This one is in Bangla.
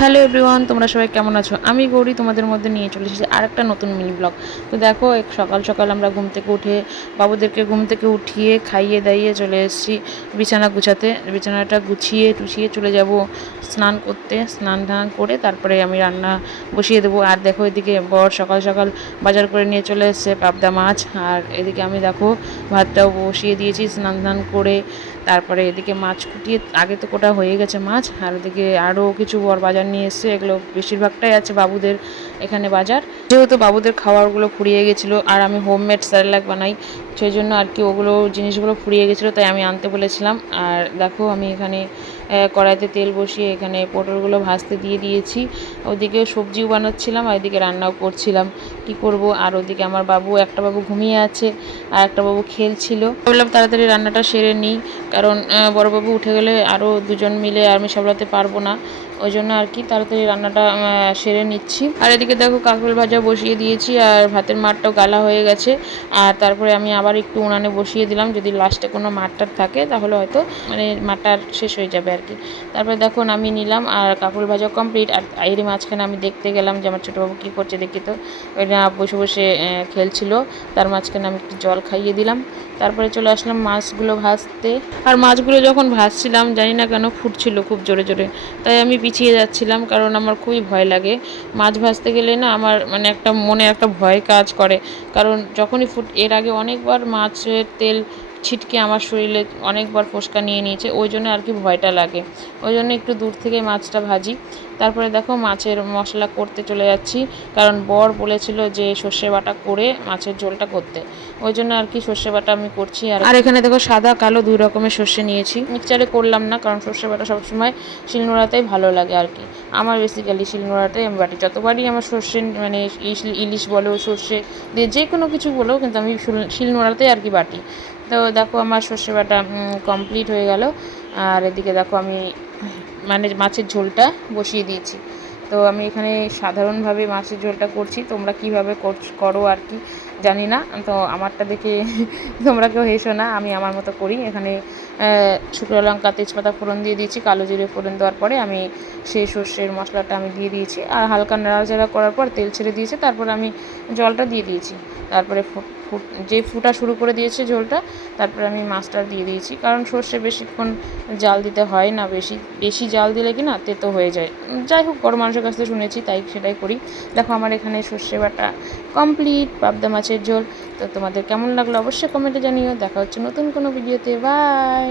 হ্যালো এভরিওয়ান, তোমরা সবাই কেমন আছো? আমি গৌরী তোমাদের মধ্যে নিয়ে চলে এসেছি আরেকটা নতুন মিনি ব্লগ। তো দেখো, সকাল সকাল আমরা ঘুম থেকে উঠে বাবুদেরকে ঘুম থেকে উঠিয়ে খাইয়ে দাইয়ে চলে এসেছি বিছানা গুছাতে। বিছানাটা গুছিয়ে টুছিয়ে চলে যাব স্নান করতে। স্নান ধান করে তারপরে আমি রান্না বসিয়ে দেবো। আর দেখো, এদিকে বর সকাল সকাল বাজার করে নিয়ে চলে এসেছে পাবদা মাছ। আর এদিকে আমি দেখো ভাতটাও বসিয়ে দিয়েছি স্নান ধান করে। তারপরে এদিকে মাছ কুটিয়ে আগে তো কোটা হয়ে গেছে মাছ। আর ওদিকে আরও কিছু বর বাজার নিয়ে এসছে, এগুলো বেশিরভাগটাই আছে বাবুদের এখানে বাজার। যেহেতু বাবুদের খাবারগুলো ফুরিয়ে গেছিলো, আর আমি হোমমেড স্যারেলাক বানাই, সেই জন্য আর কি ওগুলো জিনিসগুলো ফুরিয়ে গেছিলো, তাই আমি আনতে বলেছিলাম। আর দেখো, আমি এখানে কড়াইতে তেল বসিয়ে এখানে পটলগুলো ভাজতে দিয়ে দিয়েছি। ওদিকে সবজিও বানাচ্ছিলাম আর এদিকে রান্নাও করছিলাম, কি করব। আর ওদিকে আমার বাবু, একটা বাবু ঘুমিয়ে আছে আর একটা বাবু খেলছিল। ভাবলাম তাড়াতাড়ি রান্নাটা সেরে নিই, কারণ বড়বাবু উঠে গেলে আরও দুজন মিলে আমি সামলাতে পারবো না। ওই জন্য আর কি তাড়াতাড়ি রান্নাটা সেরে নিচ্ছি। আর এদিকে দেখো, কাঁকরোল ভাজা বসিয়ে দিয়েছি আর ভাতের মাঠটাও গালা হয়ে গেছে। আর তারপরে আমি আবার একটু উনানে বসিয়ে দিলাম, যদি লাস্টে কোনো মাঠটার থাকে তাহলে হয়তো মাঠটার শেষ হয়ে যাবে আর কি। তারপরে দেখো নামিয়ে নিলাম আর কাঁকরোল ভাজা কমপ্লিট। আর এরই মাঝখানে আমি দেখতে গেলাম যে আমার ছোটোবাবু কী করছে দেখি। তো ওইটা বসে বসে খেলছিল, তার মাঝখানে আমি একটু জল খাইয়ে দিলাম। তারপরে চলে আসলাম মাছগুলো ভাজতে। আর মাছগুলো যখন ভাজছিলাম, জানি না কেন ফুটছিল খুব জোরে জোরে, তাই আমি পিছিয়ে যাচ্ছিলাম, কারণ আমার খুবই ভয় লাগে মাছ ভাজতে গেলে। না, আমার একটা মনে একটা ভয় কাজ করে, কারণ যখনই এর আগে অনেকবার মাছের তেল ছিটকে আমার শরীরে অনেকবার ফোসকা নিয়ে নিয়েছে, ওই জন্য আর কি ভয়টা লাগে। ওই জন্য একটু দূর থেকে মাছটা ভাজি। তারপরে দেখো মাছের মশলা করতে চলে যাচ্ছি, কারণ বর বলেছিল যে সর্ষে বাটা করে মাছের ঝোলটা করতে, ওই জন্য আর কি সর্ষে বাটা আমি করছি। আর এখানে দেখো সাদা কালো দুই রকমের সর্ষে নিয়েছি, মিক্সচারে করলাম না, কারণ সর্ষে বাটা সবসময় শিলনোড়াতেই ভালো লাগে আর কি। আমার বেসিক্যালি শিলনোড়াটাই আমি বাটি, যতবারই আমার সর্ষে ইলিশ বলো, সর্ষে দিয়ে যে কোনো কিছু বলো, কিন্তু আমি শিলনোড়াতেই আর কি বাটি। তো দেখো আমার সর্ষে বাটা কমপ্লিট হয়ে গেল। আর এদিকে দেখো আমি মাছের ঝোলটা বসিয়ে দিয়েছি। তো আমি এখানে সাধারণভাবে মাছের ঝোলটা করছি, তোমরা কীভাবে করো আর কি জানি না। তো আমারটা দেখে তোমরা কেউ হেসো না, আমি আমার মতো করি। এখানে শুকনো লঙ্কা তেজপাতা ফোড়ন দিয়ে দিয়েছি, কালো জিরে ফোড়ন দেওয়ার পরে আমি সেই সর্ষের মশলাটা আমি দিয়ে দিয়েছি। আর হালকা নাড়াচাড়া করার পর তেল ছেড়ে দিয়েছে, তারপর আমি জলটা দিয়ে দিয়েছি। তারপরে যে ফুটা শুরু করে দিয়েছে ঝোলটা, তারপরে আমি মাছটা দিয়ে দিয়েছি, কারণ সর্ষে বেশিক্ষণ জাল দিতে হয় না, বেশি জাল দিলে কি না তেতো হয়ে যায়। যাই হোক, বড় মানুষের কাছ থেকে শুনেছি তাই সেটাই করি। দেখো আমার এখানে সর্ষে বাটা কমপ্লিট, পাবদা মাছের ঝোল। তো তোমাদের কেমন লাগলো অবশ্যই কমেন্টে জানিও। দেখা হচ্ছে নতুন কোনো ভিডিওতে। বাই।